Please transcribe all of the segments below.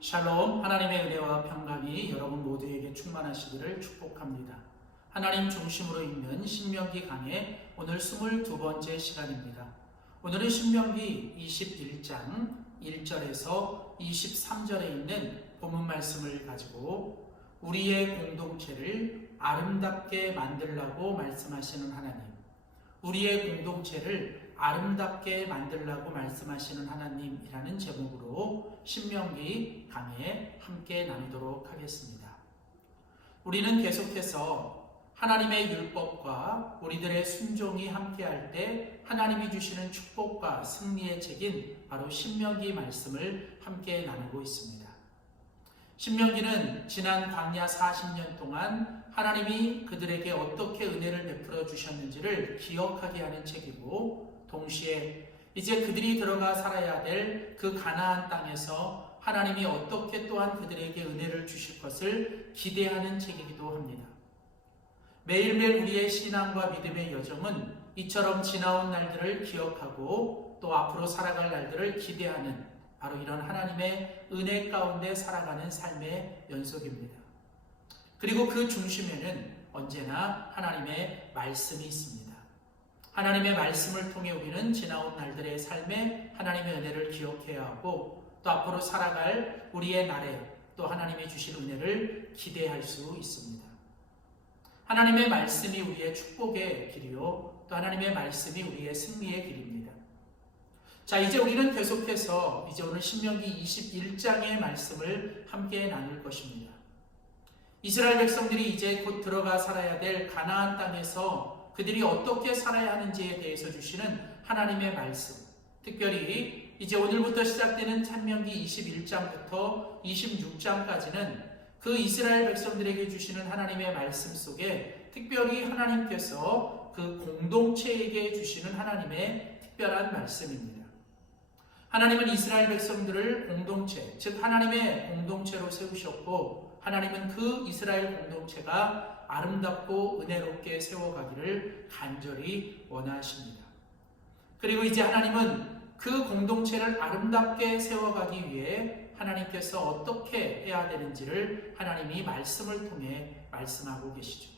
샬롬, 하나님의 은혜와 평강이 여러분 모두에게 충만하시기를 축복합니다. 하나님 중심으로 읽는 신명기 강의 오늘 22번째 시간입니다. 오늘은 신명기 21장 1절에서 23절에 있는 본문 말씀을 가지고 우리의 공동체를 아름답게 만들라고 말씀하시는 하나님, 우리의 공동체를 아름답게 만들라고 말씀하시는 하나님이라는 제목으로 신명기 강해 함께 나누도록 하겠습니다. 우리는 계속해서 하나님의 율법과 우리들의 순종이 함께할 때 하나님이 주시는 축복과 승리의 책인 바로 신명기 말씀을 함께 나누고 있습니다. 신명기는 지난 광야 40년 동안 하나님이 그들에게 어떻게 은혜를 베풀어 주셨는지를 기억하게 하는 책이고, 동시에 이제 그들이 들어가 살아야 될 그 가나안 땅에서 하나님이 어떻게 또한 그들에게 은혜를 주실 것을 기대하는 책이기도 합니다. 매일매일 우리의 신앙과 믿음의 여정은 이처럼 지나온 날들을 기억하고 또 앞으로 살아갈 날들을 기대하는 바로 이런 하나님의 은혜 가운데 살아가는 삶의 연속입니다. 그리고 그 중심에는 언제나 하나님의 말씀이 있습니다. 하나님의 말씀을 통해 우리는 지나온 날들의 삶에 하나님의 은혜를 기억해야 하고, 또 앞으로 살아갈 우리의 날에 또 하나님이 주실 은혜를 기대할 수 있습니다. 하나님의 말씀이 우리의 축복의 길이요, 또 하나님의 말씀이 우리의 승리의 길입니다. 자, 이제 우리는 계속해서 이제 오늘 신명기 21장의 말씀을 함께 나눌 것입니다. 이스라엘 백성들이 이제 곧 들어가 살아야 될 가나안 땅에서 그들이 어떻게 살아야 하는지에 대해서 주시는 하나님의 말씀, 특별히 이제 오늘부터 시작되는 신명기 21장부터 26장까지는 그 이스라엘 백성들에게 주시는 하나님의 말씀 속에 특별히 하나님께서 그 공동체에게 주시는 하나님의 특별한 말씀입니다. 하나님은 이스라엘 백성들을 공동체, 즉 하나님의 공동체로 세우셨고, 하나님은 그 이스라엘 공동체가 아름답고 은혜롭게 세워가기를 간절히 원하십니다. 그리고 이제 하나님은 그 공동체를 아름답게 세워가기 위해 하나님께서 어떻게 해야 되는지를 하나님이 말씀을 통해 말씀하고 계시죠.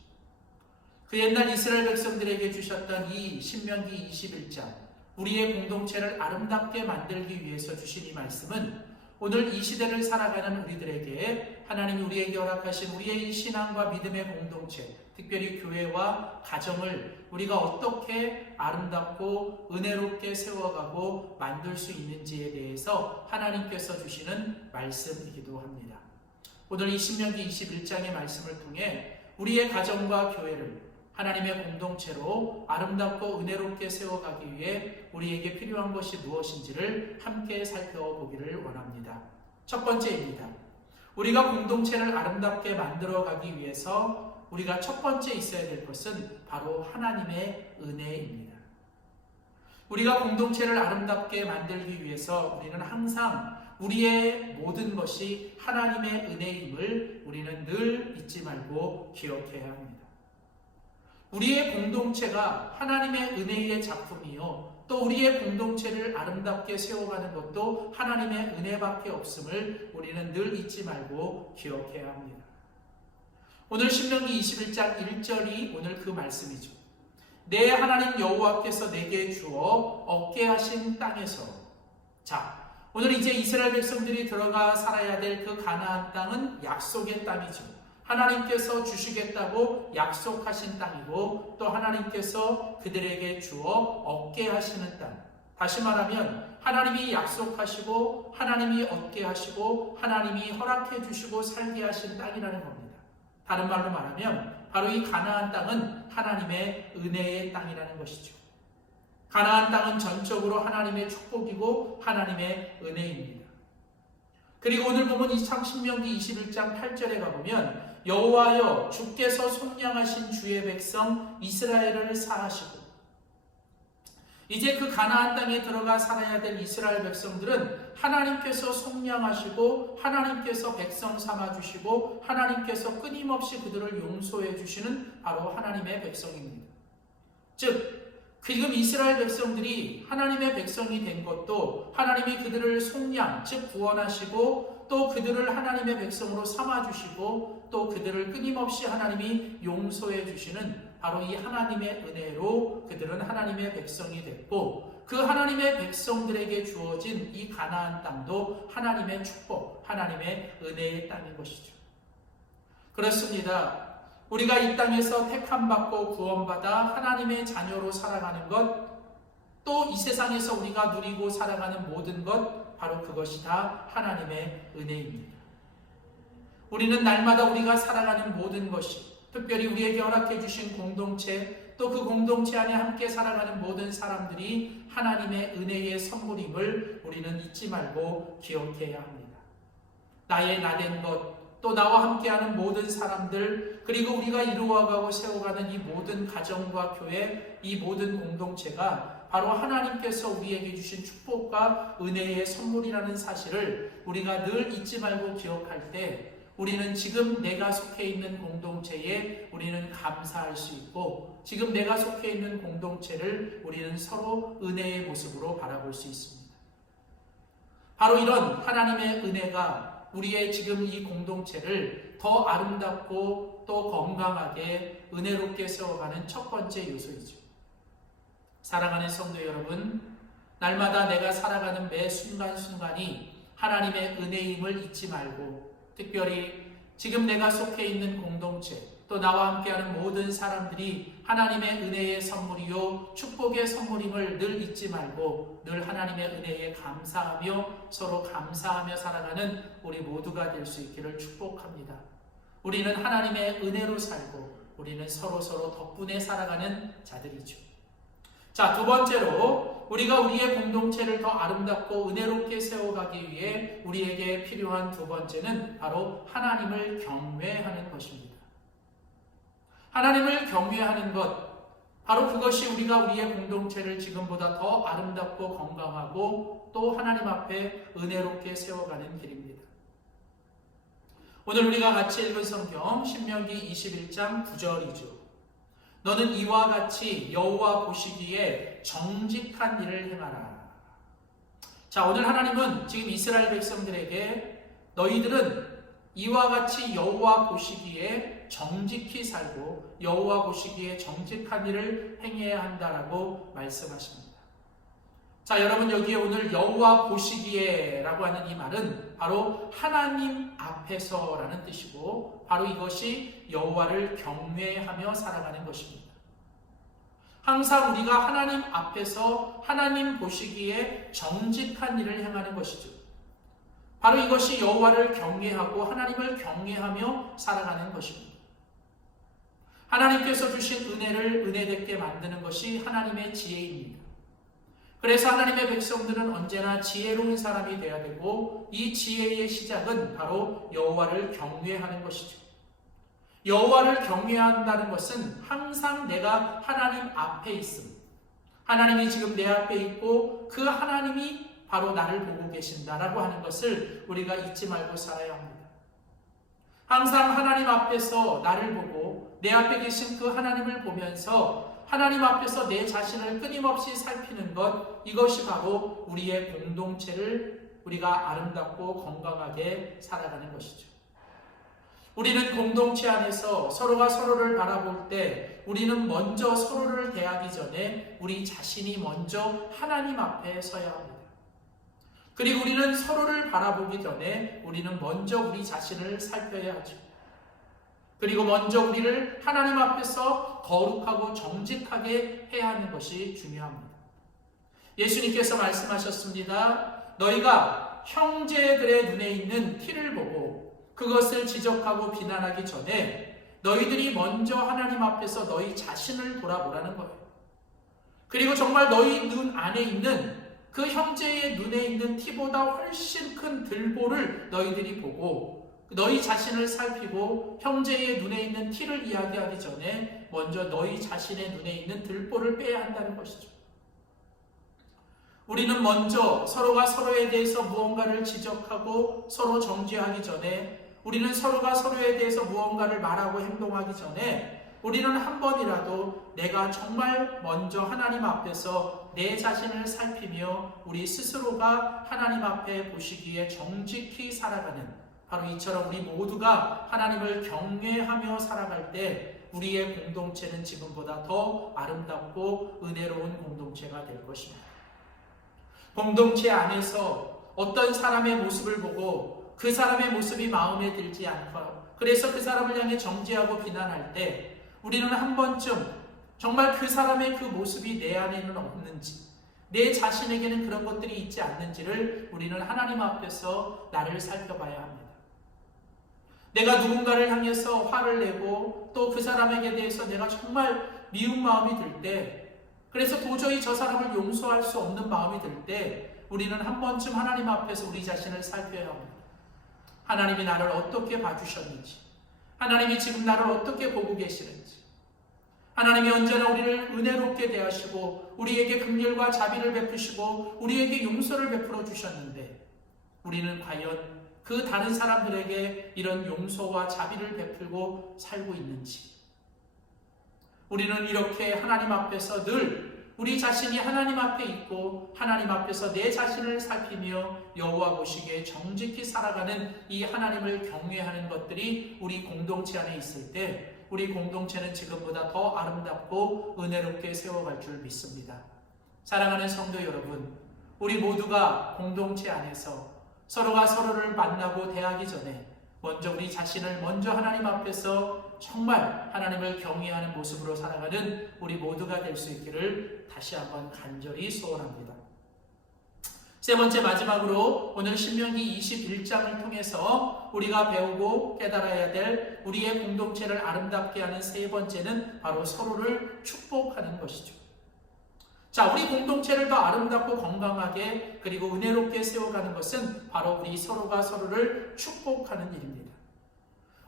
그 옛날 이스라엘 백성들에게 주셨던 이 신명기 21장, 우리의 공동체를 아름답게 만들기 위해서 주신 이 말씀은 오늘 이 시대를 살아가는 우리들에게 하나님이 우리에게 허락하신 우리의 이 신앙과 믿음의 공동체, 특별히 교회와 가정을 우리가 어떻게 아름답고 은혜롭게 세워가고 만들 수 있는지에 대해서 하나님께서 주시는 말씀이기도 합니다. 오늘 이 신명기 21장의 말씀을 통해 우리의 가정과 교회를 하나님의 공동체로 아름답고 은혜롭게 세워가기 위해 우리에게 필요한 것이 무엇인지를 함께 살펴보기를 원합니다. 첫 번째입니다. 우리가 공동체를 아름답게 만들어가기 위해서 우리가 첫 번째 있어야 될 것은 바로 하나님의 은혜입니다. 우리가 공동체를 아름답게 만들기 위해서 우리는 항상 우리의 모든 것이 하나님의 은혜임을 우리는 늘 잊지 말고 기억해야 합니다. 우리의 공동체가 하나님의 은혜의 작품이요, 또 우리의 공동체를 아름답게 세워가는 것도 하나님의 은혜밖에 없음을 우리는 늘 잊지 말고 기억해야 합니다. 오늘 신명기 21장 1절이 오늘 그 말씀이죠. 내 하나님 여호와께서 내게 주어 얻게 하신 땅에서. 자, 오늘 이제 이스라엘 백성들이 들어가 살아야 될 그 가나안 땅은 약속의 땅이죠. 하나님께서 주시겠다고 약속하신 땅이고, 또 하나님께서 그들에게 주어 얻게 하시는 땅. 다시 말하면 하나님이 약속하시고 하나님이 얻게 하시고 하나님이 허락해 주시고 살게 하신 땅이라는 겁니다. 다른 말로 말하면 바로 이 가나안 땅은 하나님의 은혜의 땅이라는 것이죠. 가나안 땅은 전적으로 하나님의 축복이고 하나님의 은혜입니다. 그리고 오늘 보면 이 신명기 21장 8절에 가보면 여호와여 주께서 속량하신 주의 백성 이스라엘을 사하시고, 이제 그 가나안 땅에 들어가 살아야 될 이스라엘 백성들은 하나님께서 속량하시고 하나님께서 백성 삼아주시고 하나님께서 끊임없이 그들을 용서해 주시는 바로 하나님의 백성입니다. 즉 지금 이스라엘 백성들이 하나님의 백성이 된 것도 하나님이 그들을 속량, 즉 구원하시고 또 그들을 하나님의 백성으로 삼아주시고 또 그들을 끊임없이 하나님이 용서해 주시는 바로 이 하나님의 은혜로 그들은 하나님의 백성이 됐고, 그 하나님의 백성들에게 주어진 이 가나안 땅도 하나님의 축복, 하나님의 은혜의 땅인 것이죠. 그렇습니다. 우리가 이 땅에서 택함받고 구원받아 하나님의 자녀로 살아가는 것, 또 이 세상에서 우리가 누리고 살아가는 모든 것, 바로 그것이 다 하나님의 은혜입니다. 우리는 날마다 우리가 살아가는 모든 것이, 특별히 우리에게 허락해 주신 공동체, 또 그 공동체 안에 함께 살아가는 모든 사람들이 하나님의 은혜의 선물임을 우리는 잊지 말고 기억해야 합니다. 나의 나된 것, 또 나와 함께하는 모든 사람들, 그리고 우리가 이루어가고 세워가는 이 모든 가정과 교회, 이 모든 공동체가 바로 하나님께서 우리에게 주신 축복과 은혜의 선물이라는 사실을 우리가 늘 잊지 말고 기억할 때, 우리는 지금 내가 속해 있는 공동체에 우리는 감사할 수 있고, 지금 내가 속해 있는 공동체를 우리는 서로 은혜의 모습으로 바라볼 수 있습니다. 바로 이런 하나님의 은혜가 우리의 지금 이 공동체를 더 아름답고 또 건강하게 은혜롭게 세워가는 첫 번째 요소이죠. 사랑하는 성도 여러분, 날마다 내가 살아가는 매 순간순간이 하나님의 은혜임을 잊지 말고, 특별히 지금 내가 속해 있는 공동체, 또 나와 함께하는 모든 사람들이 하나님의 은혜의 선물이요 축복의 선물임을 늘 잊지 말고 늘 하나님의 은혜에 감사하며 서로 감사하며 살아가는 우리 모두가 될 수 있기를 축복합니다. 우리는 하나님의 은혜로 살고 우리는 서로 덕분에 살아가는 자들이죠. 자, 두 번째로 우리가 우리의 공동체를 더 아름답고 은혜롭게 세워가기 위해 우리에게 필요한 두 번째는 바로 하나님을 경외하는 것입니다. 하나님을 경외하는 것, 바로 그것이 우리가 우리의 공동체를 지금보다 더 아름답고 건강하고 또 하나님 앞에 은혜롭게 세워가는 길입니다. 오늘 우리가 같이 읽은 성경 신명기 21장 9절이죠. 너는 이와 같이 여호와 보시기에 정직한 일을 행하라. 자, 오늘 하나님은 지금 이스라엘 백성들에게 너희들은 이와 같이 여호와 보시기에 정직히 살고 여호와 보시기에 정직한 일을 행해야 한다라고 말씀하십니다. 자, 여러분, 여기에 오늘 여호와 보시기에 라고 하는 이 말은 바로 하나님 앞에서라는 뜻이고, 바로 이것이 여호와를 경외하며 살아가는 것입니다. 항상 우리가 하나님 앞에서 하나님 보시기에 정직한 일을 행하는 것이죠. 바로 이것이 여호와를 경외하고 하나님을 경외하며 살아가는 것입니다. 하나님께서 주신 은혜를 은혜되게 만드는 것이 하나님의 지혜입니다. 그래서 하나님의 백성들은 언제나 지혜로운 사람이 되어야 되고, 이 지혜의 시작은 바로 여호와를 경외하는 것이죠. 여호와를 경외한다는 것은 항상 내가 하나님 앞에 있음, 하나님이 지금 내 앞에 있고 그 하나님이 바로 나를 보고 계신다라고 하는 것을 우리가 잊지 말고 살아야 합니다. 항상 하나님 앞에서 나를 보고 내 앞에 계신 그 하나님을 보면서 하나님 앞에서 내 자신을 끊임없이 살피는 것, 이것이 바로 우리의 공동체를 우리가 아름답고 건강하게 살아가는 것이죠. 우리는 공동체 안에서 서로가 서로를 바라볼 때 우리는 먼저 서로를 대하기 전에 우리 자신이 먼저 하나님 앞에 서야 합니다. 그리고 우리는 서로를 바라보기 전에 우리는 먼저 우리 자신을 살펴야 하죠. 그리고 먼저 우리를 하나님 앞에서 거룩하고 정직하게 해야 하는 것이 중요합니다. 예수님께서 말씀하셨습니다. 너희가 형제들의 눈에 있는 티를 보고 그것을 지적하고 비난하기 전에 너희들이 먼저 하나님 앞에서 너희 자신을 돌아보라는 거예요. 그리고 정말 너희 눈 안에 있는 그 형제의 눈에 있는 티보다 훨씬 큰 들보를 너희들이 보고 너희 자신을 살피고 형제의 눈에 있는 티를 이야기하기 전에 먼저 너희 자신의 눈에 있는 들보를 빼야 한다는 것이죠. 우리는 먼저 서로가 서로에 대해서 무언가를 지적하고 서로 정죄하기 전에, 우리는 서로가 서로에 대해서 무언가를 말하고 행동하기 전에 우리는 한 번이라도 내가 정말 먼저 하나님 앞에서 내 자신을 살피며 우리 스스로가 하나님 앞에 보시기에 정직히 살아가는, 바로 이처럼 우리 모두가 하나님을 경외하며 살아갈 때 우리의 공동체는 지금보다 더 아름답고 은혜로운 공동체가 될 것입니다. 공동체 안에서 어떤 사람의 모습을 보고 그 사람의 모습이 마음에 들지 않고, 그래서 그 사람을 향해 정죄하고 비난할 때 우리는 한 번쯤 정말 그 사람의 그 모습이 내 안에는 없는지, 내 자신에게는 그런 것들이 있지 않는지를 우리는 하나님 앞에서 나를 살펴봐야 합니다. 내가 누군가를 향해서 화를 내고 또 그 사람에게 대해서 내가 정말 미운 마음이 들 때, 그래서 도저히 저 사람을 용서할 수 없는 마음이 들 때 우리는 한 번쯤 하나님 앞에서 우리 자신을 살펴야 합니다. 하나님이 나를 어떻게 봐주셨는지, 하나님이 지금 나를 어떻게 보고 계시는지, 하나님이 언제나 우리를 은혜롭게 대하시고 우리에게 긍휼과 자비를 베푸시고 우리에게 용서를 베풀어 주셨는데 우리는 과연 그 다른 사람들에게 이런 용서와 자비를 베풀고 살고 있는지, 우리는 이렇게 하나님 앞에서 늘 우리 자신이 하나님 앞에 있고 하나님 앞에서 내 자신을 살피며 여호와 보시기에 정직히 살아가는 이 하나님을 경외하는 것들이 우리 공동체 안에 있을 때 우리 공동체는 지금보다 더 아름답고 은혜롭게 세워갈 줄 믿습니다. 사랑하는 성도 여러분, 우리 모두가 공동체 안에서 서로가 서로를 만나고 대하기 전에 먼저 우리 자신을 먼저 하나님 앞에서 정말 하나님을 경외하는 모습으로 살아가는 우리 모두가 될 수 있기를 다시 한번 간절히 소원합니다. 세 번째, 마지막으로 오늘 신명기 21장을 통해서 우리가 배우고 깨달아야 될 우리의 공동체를 아름답게 하는 세 번째는 바로 서로를 축복하는 것이죠. 자, 우리 공동체를 더 아름답고 건강하게 그리고 은혜롭게 세워가는 것은 바로 우리 서로가 서로를 축복하는 일입니다.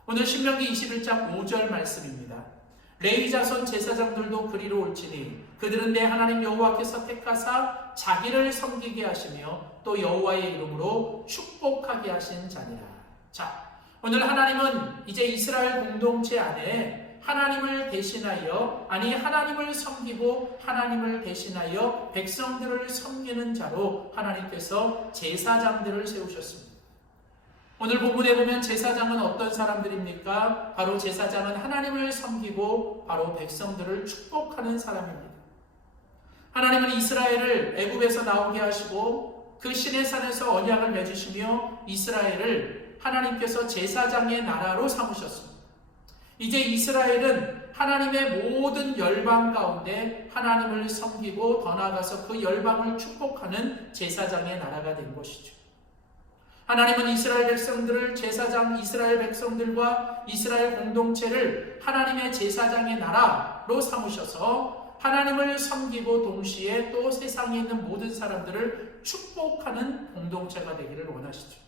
오늘 신명기 21장 5절 말씀입니다. 레위 자손 제사장들도 그리로 올지니 그들은 내 하나님 여호와께서 택하사 자기를 섬기게 하시며 또 여호와의 이름으로 축복하게 하신 자니라. 자, 오늘 하나님은 이제 이스라엘 공동체 안에 하나님을 대신하여, 하나님을 섬기고 하나님을 대신하여 백성들을 섬기는 자로 하나님께서 제사장들을 세우셨습니다. 오늘 본문에 보면 제사장은 어떤 사람들입니까? 바로 제사장은 하나님을 섬기고 바로 백성들을 축복하는 사람입니다. 하나님은 이스라엘을 애굽에서 나오게 하시고 그 시내 산에서 언약을 맺으시며 이스라엘을 하나님께서 제사장의 나라로 삼으셨습니다. 이제 이스라엘은 하나님의 모든 열방 가운데 하나님을 섬기고 더 나아가서 그 열방을 축복하는 제사장의 나라가 된 것이죠. 하나님은 이스라엘 백성들을 이스라엘 백성들과 이스라엘 공동체를 하나님의 제사장의 나라로 삼으셔서 하나님을 섬기고 동시에 또 세상에 있는 모든 사람들을 축복하는 공동체가 되기를 원하시죠.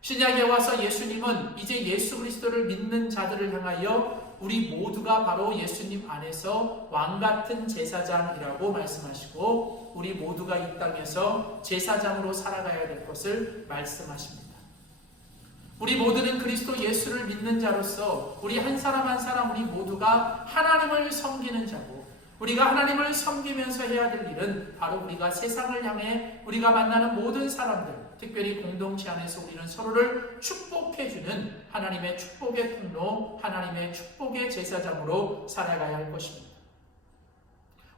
신약에 와서 예수님은 이제 예수 그리스도를 믿는 자들을 향하여 우리 모두가 바로 예수님 안에서 왕같은 제사장이라고 말씀하시고 우리 모두가 이 땅에서 제사장으로 살아가야 될 것을 말씀하십니다. 우리 모두는 그리스도 예수를 믿는 자로서 우리 한 사람 한 사람 우리 모두가 하나님을 섬기는 자고, 우리가 하나님을 섬기면서 해야 될 일은 바로 우리가 세상을 향해 우리가 만나는 모든 사람들, 특별히 공동체 안에서 우리는 서로를 축복해주는 하나님의 축복의 통로, 하나님의 축복의 제사장으로 살아가야 할 것입니다.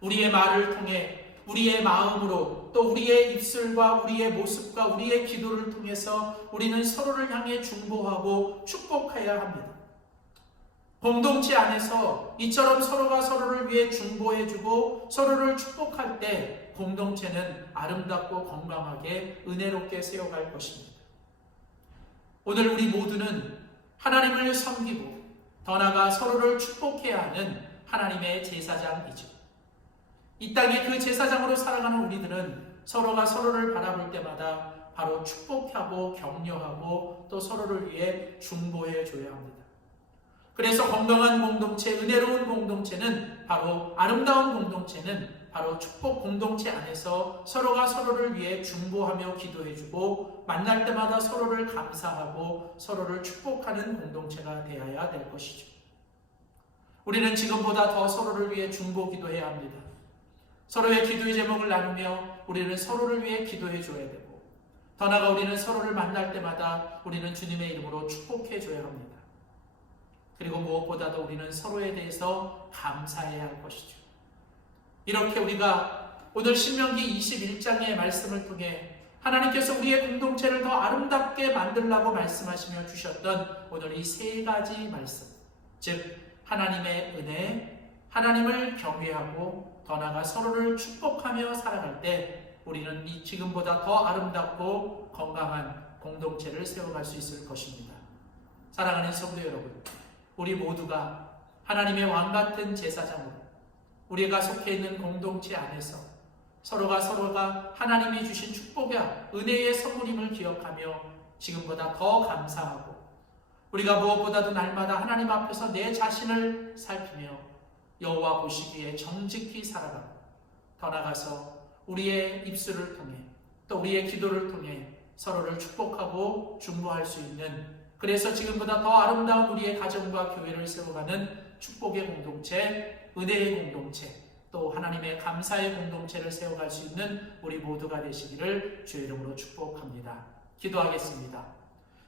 우리의 말을 통해, 우리의 마음으로, 또 우리의 입술과 우리의 모습과 우리의 기도를 통해서 우리는 서로를 향해 중보하고 축복해야 합니다. 공동체 안에서 이처럼 서로가 서로를 위해 중보해주고 서로를 축복할 때 공동체는 아름답고 건강하게 은혜롭게 세워갈 것입니다. 오늘 우리 모두는 하나님을 섬기고 더 나아가 서로를 축복해야 하는 하나님의 제사장이죠. 이 땅에 그 제사장으로 살아가는 우리들은 서로가 서로를 바라볼 때마다 바로 축복하고 격려하고 또 서로를 위해 중보해 줘야 합니다. 그래서 건강한 공동체, 은혜로운 공동체는 바로 아름다운 공동체는 바로 축복 공동체 안에서 서로가 서로를 위해 중보하며 기도해주고 만날 때마다 서로를 감사하고 서로를 축복하는 공동체가 되어야 될 것이죠. 우리는 지금보다 더 서로를 위해 중보 기도해야 합니다. 서로의 기도의 제목을 나누며 우리는 서로를 위해 기도해 줘야 되고, 더 나아가 우리는 서로를 만날 때마다 우리는 주님의 이름으로 축복해 줘야 합니다. 그리고 무엇보다도 우리는 서로에 대해서 감사해야 할 것이죠. 이렇게 우리가 오늘 신명기 21장의 말씀을 통해 하나님께서 우리의 공동체를 더 아름답게 만들라고 말씀하시며 주셨던 오늘 이 세 가지 말씀, 즉 하나님의 은혜, 하나님을 경외하고 더 나아가 서로를 축복하며 살아갈 때 우리는 이 지금보다 더 아름답고 건강한 공동체를 세워갈 수 있을 것입니다. 사랑하는 성도 여러분, 우리 모두가 하나님의 왕같은 제사장으로 우리가 속해 있는 공동체 안에서 서로가 하나님이 주신 축복과 은혜의 선물임을 기억하며 지금보다 더 감사하고, 우리가 무엇보다도 날마다 하나님 앞에서 내 자신을 살피며 여호와 보시기에 정직히 살아가고, 더 나아가서 우리의 입술을 통해 또 우리의 기도를 통해 서로를 축복하고 중보할 수 있는, 그래서 지금보다 더 아름다운 우리의 가정과 교회를 세워가는 축복의 공동체, 은혜의 공동체, 또 하나님의 감사의 공동체를 세워갈 수 있는 우리 모두가 되시기를 주의 이름으로 축복합니다. 기도하겠습니다.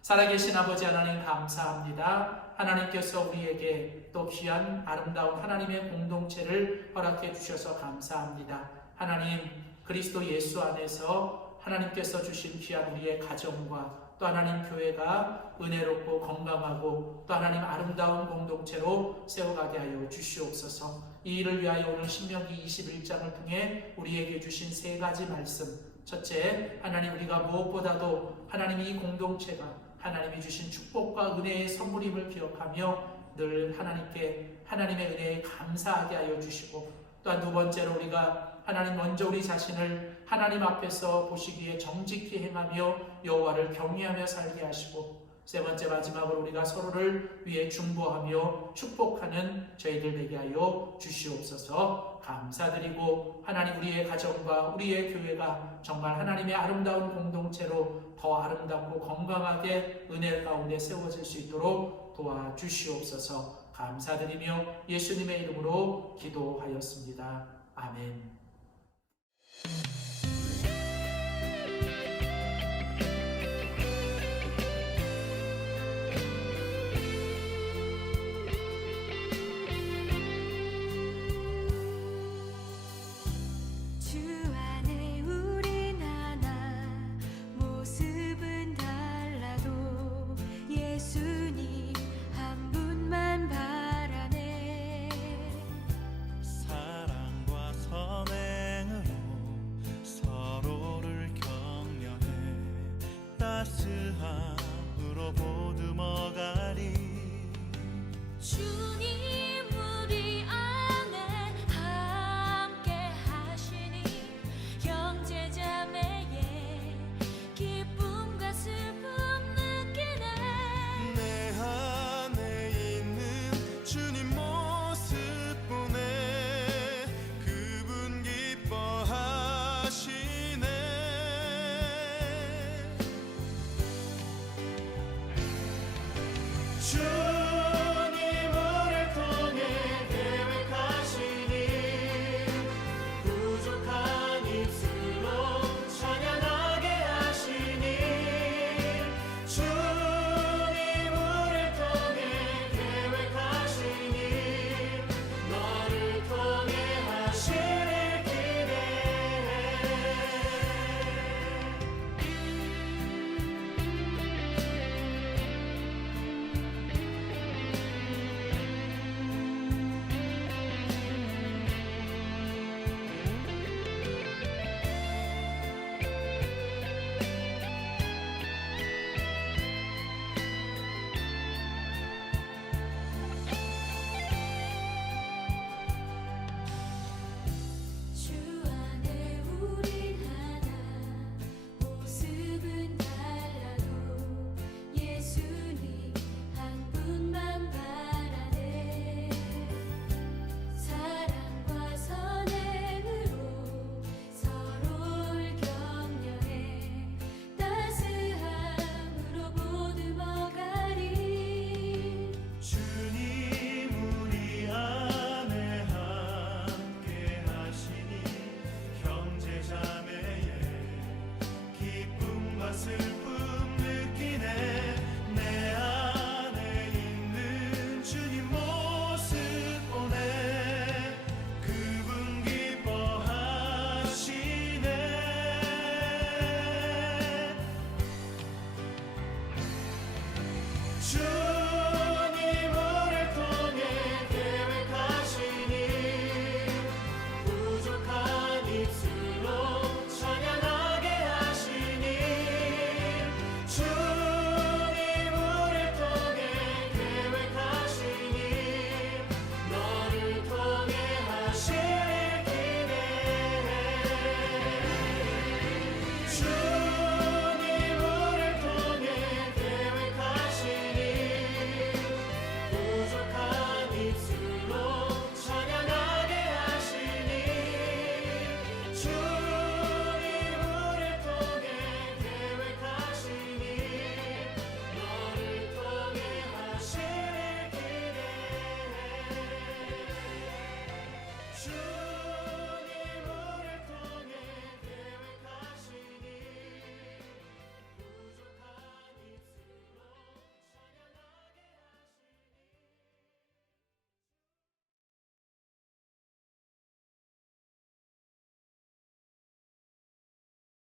살아계신 아버지 하나님 감사합니다. 하나님께서 우리에게 또 귀한 아름다운 하나님의 공동체를 허락해 주셔서 감사합니다. 하나님, 그리스도 예수 안에서 하나님께서 주신 귀한 우리의 가정과 또 하나님 교회가 은혜롭고 건강하고 또 하나님 아름다운 공동체로 세워가게 하여 주시옵소서. 이 일을 위하여 오늘 신명기 21장을 통해 우리에게 주신 세 가지 말씀, 첫째, 하나님 우리가 무엇보다도 하나님 이 공동체가 하나님이 주신 축복과 은혜의 선물임을 기억하며 늘 하나님께 하나님의 은혜에 감사하게 하여 주시고, 또한 두 번째로 우리가 하나님 먼저 우리 자신을 하나님 앞에서 보시기에 정직히 행하며 여호와를 경외하며 살게 하시고, 세 번째 마지막으로 우리가 서로를 위해 중보하며 축복하는 저희들 되게 하여 주시옵소서. 감사드리고 하나님 우리의 가정과 우리의 교회가 정말 하나님의 아름다운 공동체로 더 아름답고 건강하게 은혜 가운데 세워질 수 있도록 도와주시옵소서. 감사드리며 예수님의 이름으로 기도하였습니다. 아멘. 따스함으로 보듬어가리. 주님 우리 안에 함께 하시니 형제자매의 기쁨과 슬픔 느끼네. 내 안에 있는 주님 모습 보네. 그분 기뻐하시네. 주님 우릴 통해 슬픔 느끼네